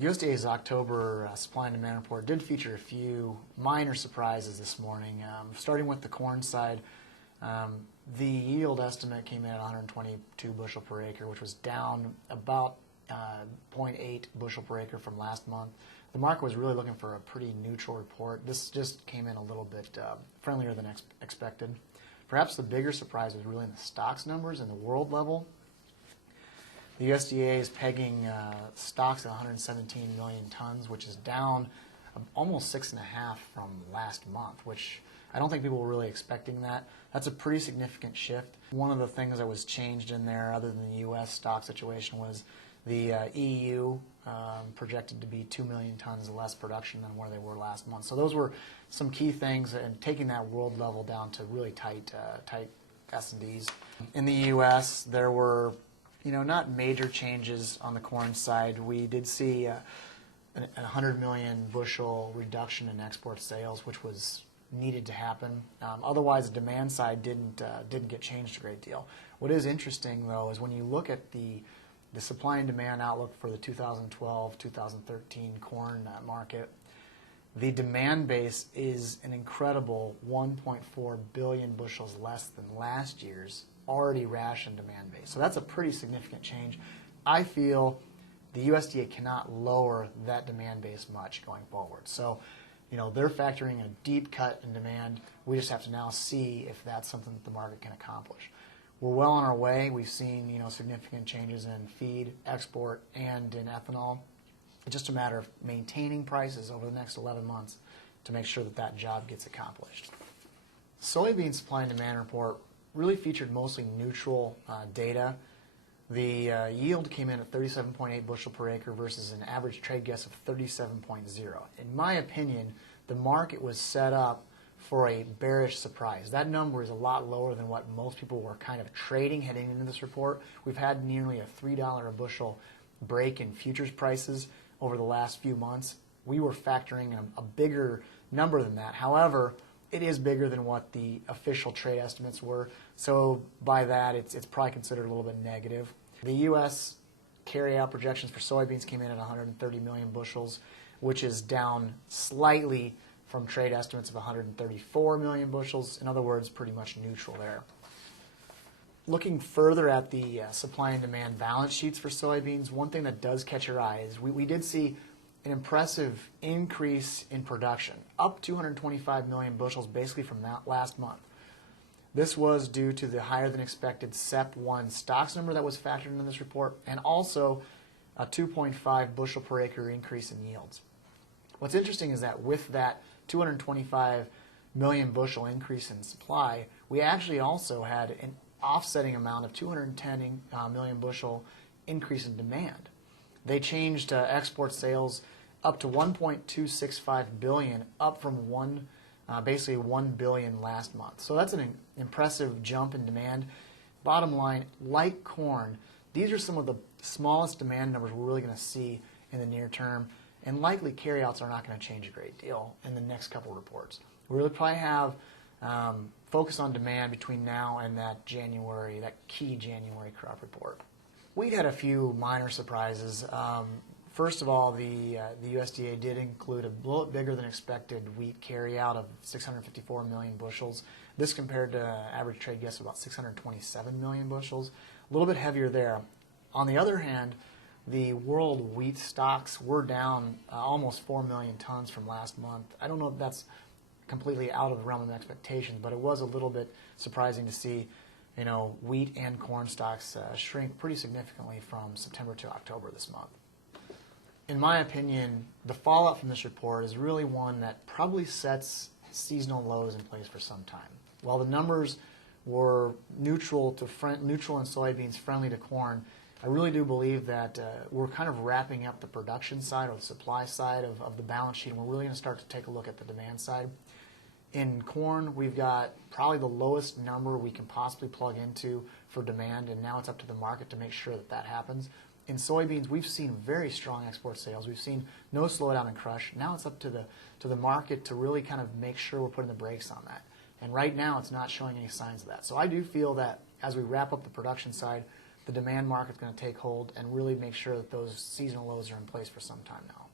USDA's October supply and demand report did feature a few minor surprises this morning. Starting with the corn side, the yield estimate came in at 122 bushel per acre, which was down about 0.8 bushel per acre from last month. The market was really looking for a pretty neutral report. This just came in a little bit friendlier than expected. Perhaps the bigger surprise was really in the stocks numbers in the world level. The USDA is pegging stocks at 117 million tons, which is down almost 6.5 from last month, which I don't think people were really expecting that. That's a pretty significant shift. One of the things that was changed in there, other than the U.S. stock situation, was the EU projected to be 2 million tons less production than where they were last month. So those were some key things, and taking that world level down to really tight S&Ds. In the U.S., there were not major changes on the corn side. We did see a 100 million bushel reduction in export sales, which was needed to happen. Otherwise, the demand side didn't get changed a great deal. What is interesting, though, is when you look at the supply and demand outlook for the 2012-2013 corn market, the demand base is an incredible 1.4 billion bushels less than last year's already rationed demand base. So that's a pretty significant change. I feel the USDA cannot lower that demand base much going forward. So, they're factoring a deep cut in demand. We just have to now see if that's something that the market can accomplish. We're well on our way. We've seen, significant changes in feed, export, and in ethanol. It's just a matter of maintaining prices over the next 11 months to make sure that that job gets accomplished. Soybean supply and demand report really featured mostly neutral data. The yield came in at 37.8 bushel per acre versus an average trade guess of 37.0. In my opinion, the market was set up for a bearish surprise. That number is a lot lower than what most people were kind of trading heading into this report. We've had nearly a $3 a bushel break in futures prices over the last few months. We were factoring in a bigger number than that. However, it is bigger than what the official trade estimates were, so by that it's probably considered a little bit negative. The U.S. carryout projections for soybeans came in at 130 million bushels, which is down slightly from trade estimates of 134 million bushels. In other words, pretty much neutral there. Looking further at the supply and demand balance sheets for soybeans, one thing that does catch your eye is we did see an impressive increase in production, up 225 million bushels basically from that last month. This was due to the higher than expected SEP1 stocks number that was factored into this report, and also a 2.5 bushel per acre increase in yields. What's interesting is that with that 225 million bushel increase in supply, we actually also had an offsetting amount of 210 million bushel increase in demand. They changed export sales up to 1.265 billion, up from basically 1 billion last month. So that's an impressive jump in demand. Bottom line, like corn, these are some of the smallest demand numbers we're really going to see in the near term, and likely carryouts are not going to change a great deal in the next couple reports. We really probably have focus on demand between now and that key January crop report. Wheat had a few minor surprises. First of all, the USDA did include a little bigger than expected wheat carryout of 654 million bushels. This compared to average trade guess of about 627 million bushels. A little bit heavier there. On the other hand, the world wheat stocks were down almost 4 million tons from last month. I don't know if that's completely out of the realm of expectations, but it was a little bit surprising to see wheat and corn stocks shrink pretty significantly from September to October this month. In my opinion, the fallout from this report is really one that probably sets seasonal lows in place for some time. While the numbers were neutral in soybeans, friendly to corn, I really do believe that we're kind of wrapping up the production side or the supply side of the balance sheet, and we're really going to start to take a look at the demand side. In corn, we've got probably the lowest number we can possibly plug into for demand, and now it's up to the market to make sure that that happens. In soybeans, we've seen very strong export sales. We've seen no slowdown in crush. Now it's up to the market to really kind of make sure we're putting the brakes on that. And right now, it's not showing any signs of that. So I do feel that as we wrap up the production side, the demand market's going to take hold and really make sure that those seasonal lows are in place for some time now.